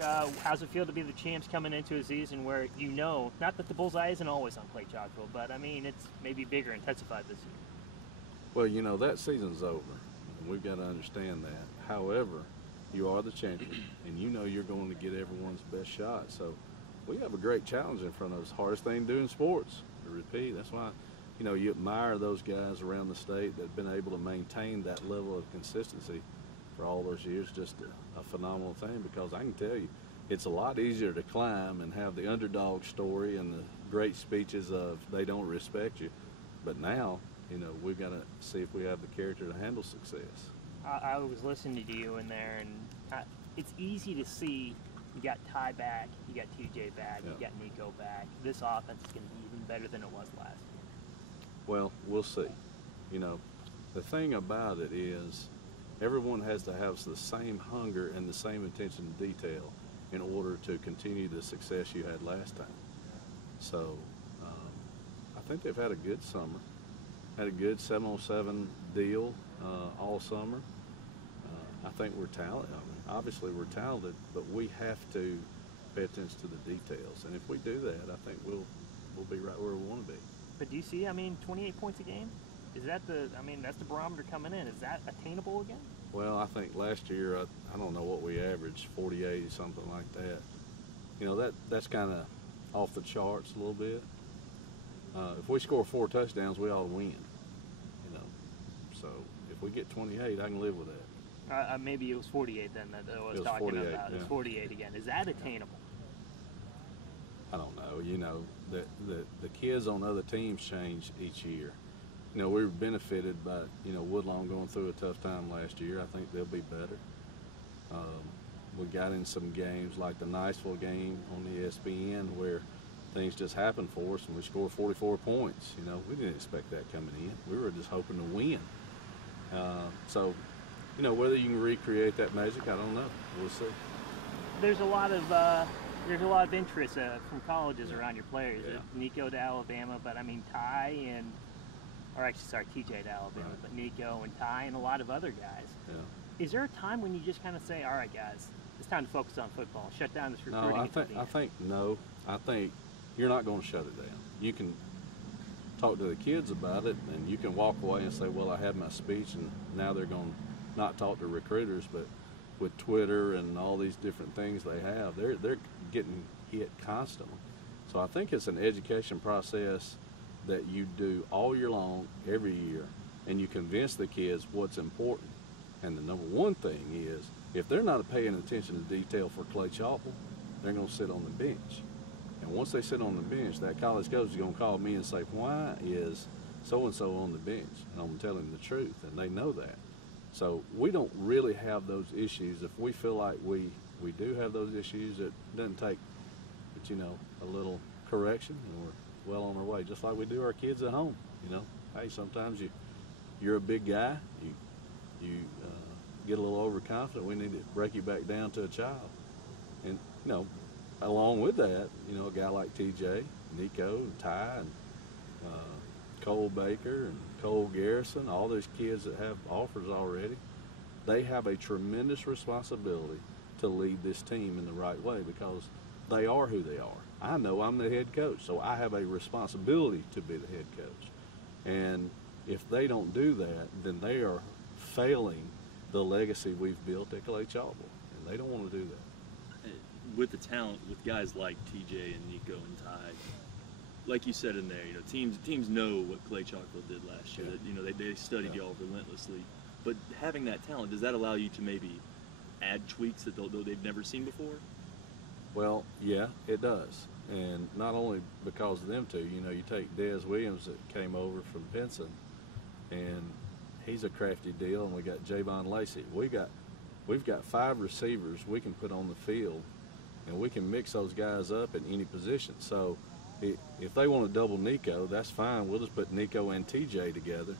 How's it feel to be the champs coming into a season where you know, not that the bullseye isn't always on Clay-Chalkville, but I mean it's maybe bigger, intensified this year? Well, you know, that season's over, and we've got to understand that. However, you are the champion, and you know you're going to get everyone's best shot. So we have a great challenge in front of us. Hardest thing to do in sports, to repeat. That's why, you know, you admire those guys around the state that have been able to maintain that level of consistency for all those years. Just a phenomenal thing, because I can tell you, it's a lot easier to climb and have the underdog story and the great speeches of they don't respect you. But now, you know, we've got to see if we have the character to handle success. I was listening to you in there, and it's easy to see you got Ty back, you got TJ back, you got Nico back. This offense is going to be even better than it was last year. Well, we'll see. You know, the thing about it is everyone has to have the same hunger and the same attention to detail in order to continue the success you had last time. So I think they've had a good summer, had a good 7-on-7 deal all summer. I think we're talented. I mean, obviously we're talented, but we have to pay attention to the details. And if we do that, I think we'll be right where we want to be. But do you see, I mean, 28 points a game? Is that that's the barometer coming in. Is that attainable again? Well, I think last year, I don't know what we averaged, 48, something like that. You know, that's kind of off the charts a little bit. If we score 4 touchdowns, we ought to win. You know, so if we get 28, I can live with that. Maybe it was 48 then that I was It was talking 48, about. yeah. It's 48 again. Is that attainable? I don't know. You know, the kids on other teams change each year. You know, we were benefited by, you know, Woodlawn going through a tough time last year. I think they'll be better. We got in some games like the Niceville game on the ESPN where things just happened for us and we scored 44 points. You know, we didn't expect that coming in. We were just hoping to win. So, you know, whether you can recreate that magic, I don't know. We'll see. There's a lot of interest from colleges around your players. Yeah. Nico to Alabama, but I mean Ty and, or actually sorry, TJ to Alabama, Right. but Nico and Ty and a lot of other guys. Yeah. Is there a time when you just kind of say, all right, guys, it's time to focus on football, shut down this recruiting? No, I think you're not going to shut it down. You can talk to the kids about it, and you can walk away and say, well, I had my speech, and now they're going to not talk to recruiters, but with Twitter and all these different things they have, they're getting hit constantly. So I think it's an education process that you do all year long, every year, and you convince the kids what's important. And the number one thing is, if they're not paying attention to detail for Clay-Chalkville, they're going to sit on the bench. And once they sit on the bench, that college coach is going to call me and say, why is so-and-so on the bench? And I'm telling them the truth, and they know that. So we don't really have those issues. If we feel like we do have those issues, it doesn't take, but, you know, a little correction, and we're well on our way, just like we do our kids at home. You know, hey, sometimes you're a big guy, you get a little overconfident. We need to break you back down to a child. And, you know, along with that, you know, a guy like TJ, Nico, and Ty, and Cole Baker, and Cole Garrison, all those kids that have offers already, they have a tremendous responsibility to lead this team in the right way, because they are who they are. I know I'm the head coach, so I have a responsibility to be the head coach. And if they don't do that, then they are failing the legacy we've built at Clay-Chalkville, and they don't want to do that. With the talent, with guys like TJ and Nico and Ty, like you said in there, you know, teams know what Clay-Chalkville did last year. Yeah. That, you know, they studied y'all relentlessly. But having that talent, does that allow you to maybe add tweaks that they've never seen before? Well, yeah, it does. And not only because of them two, you know, you take Dez Williams that came over from Pinson, and he's a crafty deal, and we got Javon Lacey. We've got 5 receivers we can put on the field, and we can mix those guys up in any position. So if they want to double Nico, that's fine. We'll just put Nico and TJ together.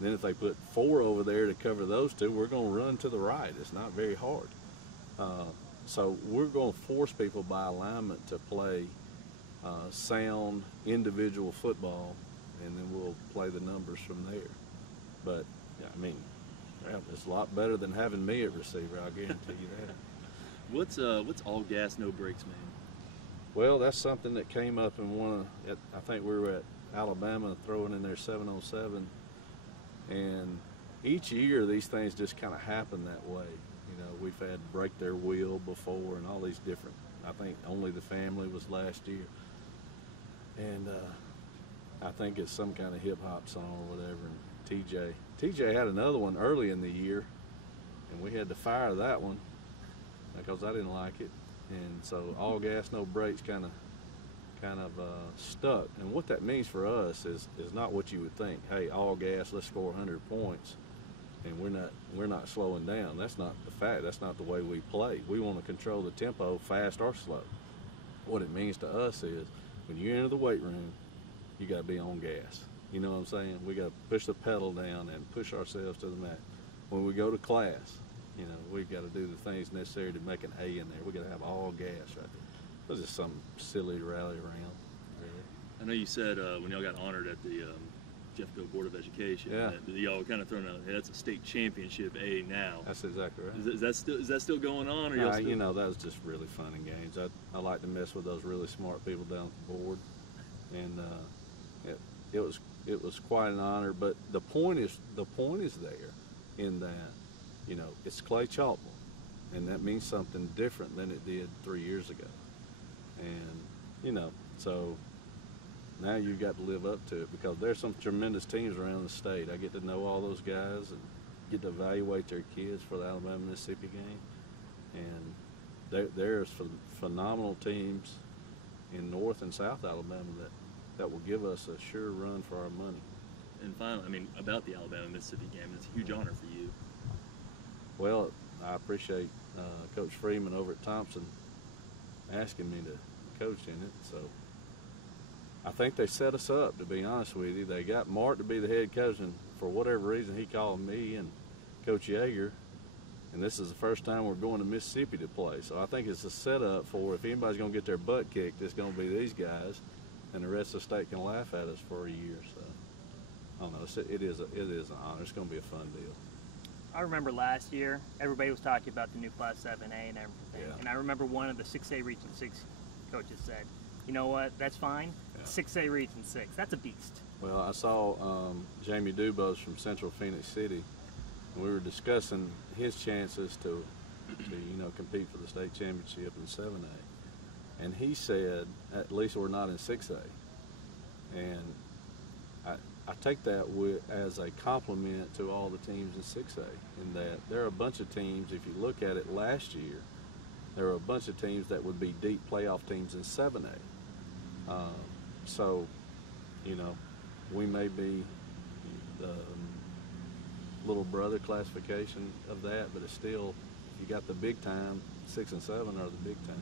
Then if they put 4 over there to cover those 2, we're going to run to the right. It's not very hard. So we're going to force people by alignment to play sound individual football, and then we'll play the numbers from there. But, I mean, it's a lot better than having me at receiver, I'll guarantee you that. What's all gas, no brakes, man? Well, that's something that came up in I think we were at Alabama throwing in their 707, and each year these things just kind of happen that way. You know, we've had break their wheel before and all these different, I think Only the Family was last year, and I think it's some kind of hip hop song or whatever, and TJ had another one early in the year, and we had to fire that one because I didn't like it. And so all gas, no brakes kind of stuck. And what that means for us is not what you would think. Hey, all gas, let's score 100 points, and we're not slowing down. That's not the fact. That's not the way we play. We want to control the tempo, fast or slow. What it means to us is when you enter the weight room, you got to be on gas. You know what I'm saying? We got to push the pedal down and push ourselves to the mat. When we go to class, you know, we've got to do the things necessary to make an A in there. We got to have all gas right there. It's just something silly to rally around, really. I know you said when y'all got honored at the Jeffco Board of Education, Yeah. that y'all kind of thrown out, hey, that's a state championship A now. That's exactly right. Is that still going on? Or y'all still... You know, that was just really fun and games. I like to mess with those really smart people down at the board, and it was quite an honor. But the point is there, in that, you know, it's Clay-Chalkville, and that means something different than it did 3 years ago. And, you know, so now you've got to live up to it, because there's some tremendous teams around the state. I get to know all those guys and get to evaluate their kids for the Alabama-Mississippi game. And there's phenomenal teams in North and South Alabama that will give us a sure run for our money. And finally, I mean, about the Alabama-Mississippi game, it's a huge honor for you. Well, I appreciate Coach Freeman over at Thompson asking me to coach in it. So I think they set us up, to be honest with you. They got Mark to be the head coach, and for whatever reason he called me and Coach Yeager, and this is the first time we're going to Mississippi to play. So I think it's a setup for, if anybody's going to get their butt kicked, it's going to be these guys, and the rest of the state can laugh at us for a year. So I don't know. It is an honor. It's going to be a fun deal. I remember last year, everybody was talking about the new Class 7A and everything. Yeah. And I remember one of the 6A Region 6 coaches said, you know what, that's fine. Yeah. 6A Region 6, that's a beast. Well, I saw Jamie Dubose from Central Phoenix City, and we were discussing his chances to compete for the state championship in 7A. And he said, at least we're not in 6A. And I take that as a compliment to all the teams in 6A, in that there are a bunch of teams, if you look at it last year, there are a bunch of teams that would be deep playoff teams in 7A. So, you know, we may be the little brother classification of that, but it's still, you got the big time, 6 and 7 are the big time.